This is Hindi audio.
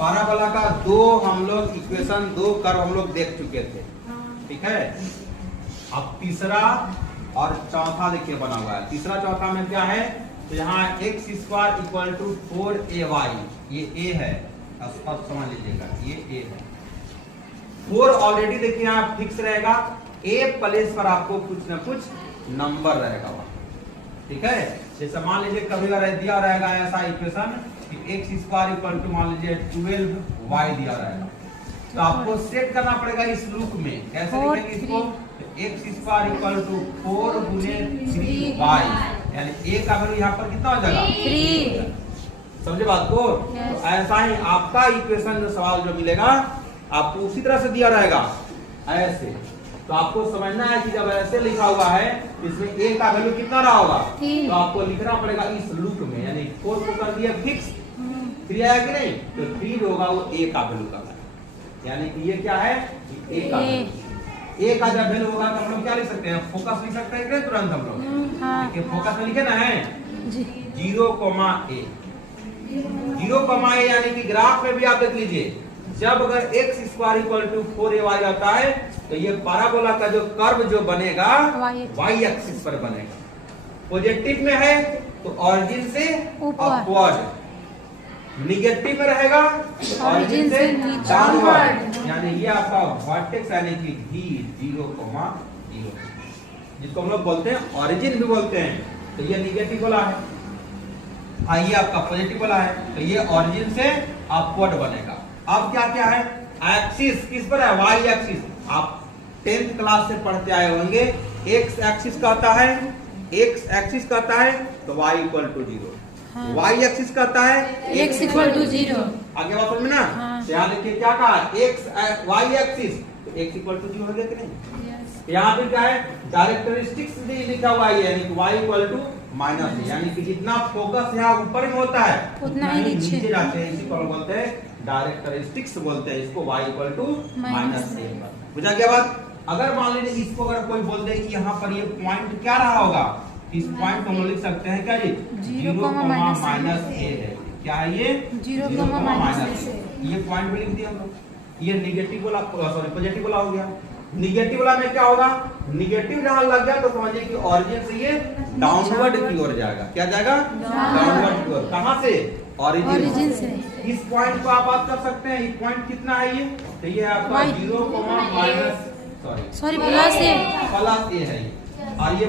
पैराबोला का दो हम लोग इक्वेशन, दो कर्व हम लोग देख चुके थे, ठीक है। अब तीसरा और चौथा देखिए बना हुआ है। तीसरा चौथा में क्या है, तो यहाँ x square equal to 4ay, ये a है, स्पष्ट समझ लीजिएगा, ये a है। 4 ऑलरेडी देखिए यहाँ फिक्स रहेगा, a प्लेस पर आपको कुछ न कुछ नंबर रहेगा वहां, ठीक है। जैसे मान लीजिए कभी दिया रहेगा ऐसा इक्वेशन कि x स्क्वायर इक्वल टू मान लीजिए 12y दिया रहेगा, तो आपको सेट करना पड़ेगा इस लूप में। कैसे लिखेंगे इसको, x स्क्वायर इक्वल टू 4 गुने 3y, यानी a का वैल्यू यहाँ पर कितना हो जाएगा 3। समझे बात को। तो ऐसा ही आपका इक्वेशन जो सवाल जो मिलेगा आपको उसी तरह से दिया रहेगा ऐसे। तो आपको समझना है कि जब ऐसे लिखा हुआ है इसमें a का वैल्यू कितना रहा होगा, तो आपको लिखना पड़ेगा इस लूप में, यानी 4 को कर दिया फिक्स, 3 आया कि नहीं, तो 3 होगा वो a का वैल्यू का, यानी कि ये क्या है a का वैल्यू। a का जब वैल्यू होगा तो हम लोग क्या लिख सकते हैं, फोकस लिख सकते हैं तुरंत हम लोग, देखिए फोकस में लिखे ना है 0,a, 0,a, यानी कि ग्राफ में भी आप देख लीजिए, जब अगर x square equal to 4ay आता है तो ये पैराबोला का जो कर्व जो बनेगा y एक्सिस पर बनेगा। पॉजिटिव में है तो ऑरिजिन से अपवर्ड, निगेटिव में रहेगा तो ऑरिजिन से डाउनवर्ड, यानी ये आपका वर्टेक्स यानी कि v 0,0, जिसको हम लोग बोलते हैं ऑरिजिन भी बोलते हैं, तो ये निगेटिव वाला है, ये आपका पॉजिटिव वाला है, तो ये ऑरिजिन से अपवर्ड बनेगा। अब क्या क्या है, एक्सिस किस पर है, y एक्सिस। आप 10th क्लास से पढ़ते आए होंगे, x एक्सिस कहता है, x एक्सिस कहता है तो y equal to 0, y axis कहता है x इक्वल टू 0। आगे बात समझ में ना, यहाँ देखिए क्या कहा, x y एक्सिस तो x इक्वल टू 0 हो गया कि नहीं। यहाँ पे क्या है, डायरेक्टरिस्टिक्स भी लिखा हुआ है, यानी कि y इक्वल टू माइनस, यानी कि जितना फोकस यहाँ ऊपर में होता है उतना ही नीचे जाते हैं, इसी को बोलते हैं डायरेक्टरिस्टिक्स बोलते हैं, इसको y इक्वल टू माइनस। बुझा क्या बात। अगर मान लीजिए इसको अगर कोई बोल दे कि यहाँ पर ये पॉइंट क्या रहा होगा, इस पॉइंट को हम लोग लिख सकते हैं क्या, ये 0,-a है, क्या है ये 0,-a, ये पॉइंट भी लिख दिया हम लोग। ये निगेटिव वाला, सॉरी पॉजिटिव वाला हो गया। निगेटिव वाला में क्या होगा, निगेटिव जहां लग गया तो समझिए कि ऑरिजिन से ये डाउनवर्ड की ओर जाएगा, क्या जाएगा डाउनवर्ड की ओर, कहां से, ऑरिजिन से। इस पॉइंट को आप बात कर सकते हैं, ये पॉइंट कितना है ये, तो ये आपका 0, सॉरी प्लस a है, और ये